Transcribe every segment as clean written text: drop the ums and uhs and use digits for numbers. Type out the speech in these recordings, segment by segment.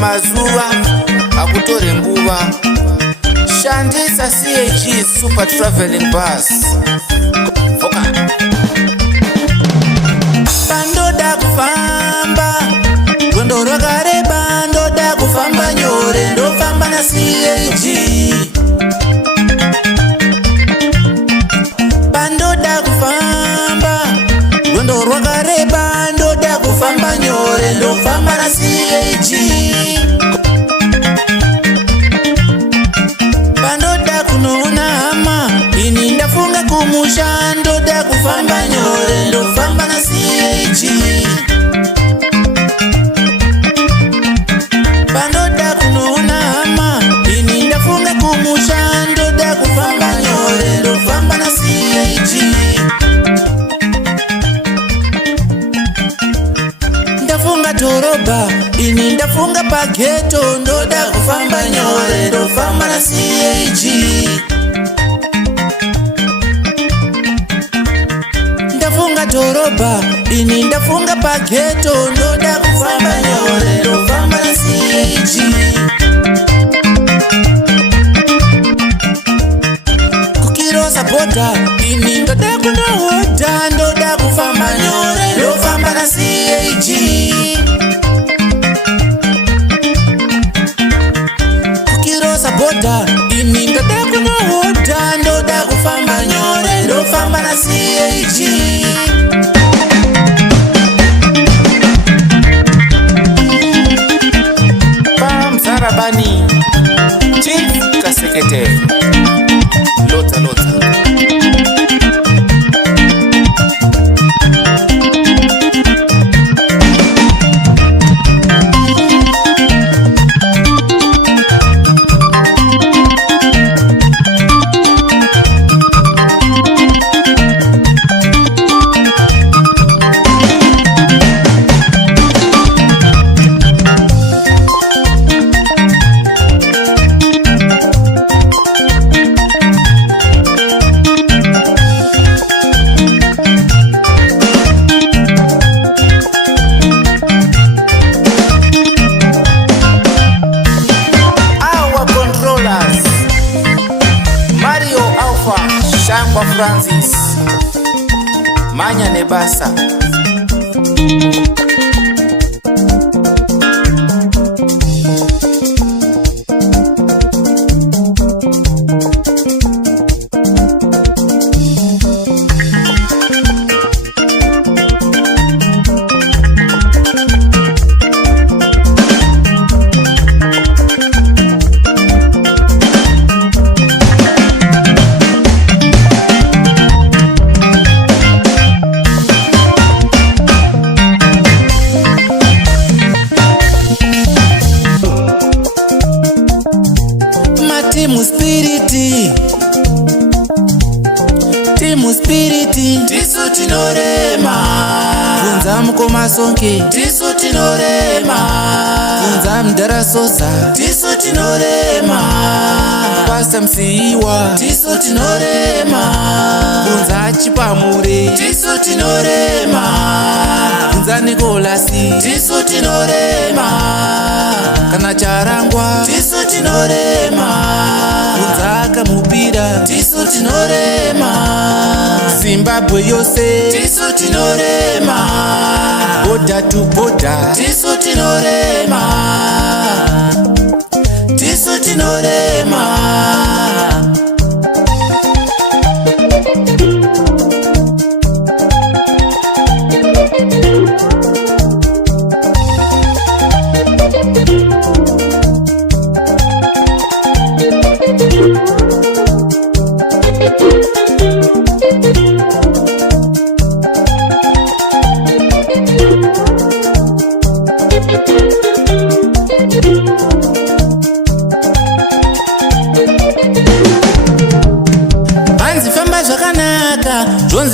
mazuva akutore nguva. Shandisa CAG Super Traveling Bus. Foka. Pandoda kufamba rwendo rwakareba, ndoda kufamba nyore, ndofamba na CAG. Pandoda kufamba rwendo rwakareba, ndoda kufamba nyore, ndofamba na CAG. Pandoda kunoona hama, ini ndafunga kumusha, ndoda kufamba nyore, ndofamba na CAG. Pandoda kunoona hama, ini ndafunga kumusha, ndoda kufamba nyore, ndofamba na CAG. Ndafunga doroba, ini ndafunga pageto, ndoda kufamba nyore, ndofamba na CAG. Ndafunga doroba, ini ndafunga pageto, ndoda kufamba nyore, ndofamba na CAG. Kukirosa boda, ini ndoda kunohoda, ndoda kufamba nyore, ndofamba na CAG. Kukirosa boda, ini ndoda kunohoda, ndoda kufamba nyore, ndofamba na CAG. Sarabani Chief Kasekete Lota Shangwa Francis Manya Nebasa. Timu spiriti tisu tinorema, kunza mukoma sonke tisu tinorema, kunza mdarasosa tisu tinorema, Pastor Msiiwa tisu tinorema, kunza Chipamure tisu tinorema, kunza Nikolasi tisu tinorema, kana Charangwa tisu tinorema, kunza Kamupira tisu tinorema, Zimbabwe yose tisu tinorema, boda to boda tisu tinorema, tisu tinorema.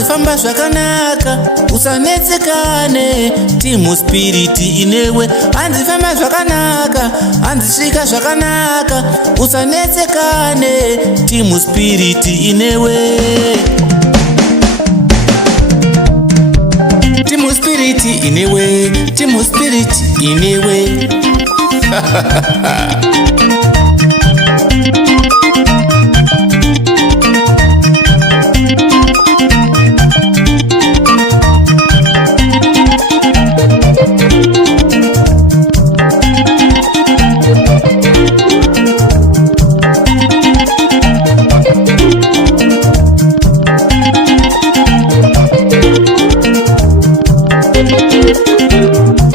Famba zvakanaka usanetsekane, timu spiriti inewe. Hanzi famba zvakanaka, hanzi svika zvakanaka usanetsekane, timu spiriti inewe. Timu spiriti inewe, timu spiriti inewe. Thank you.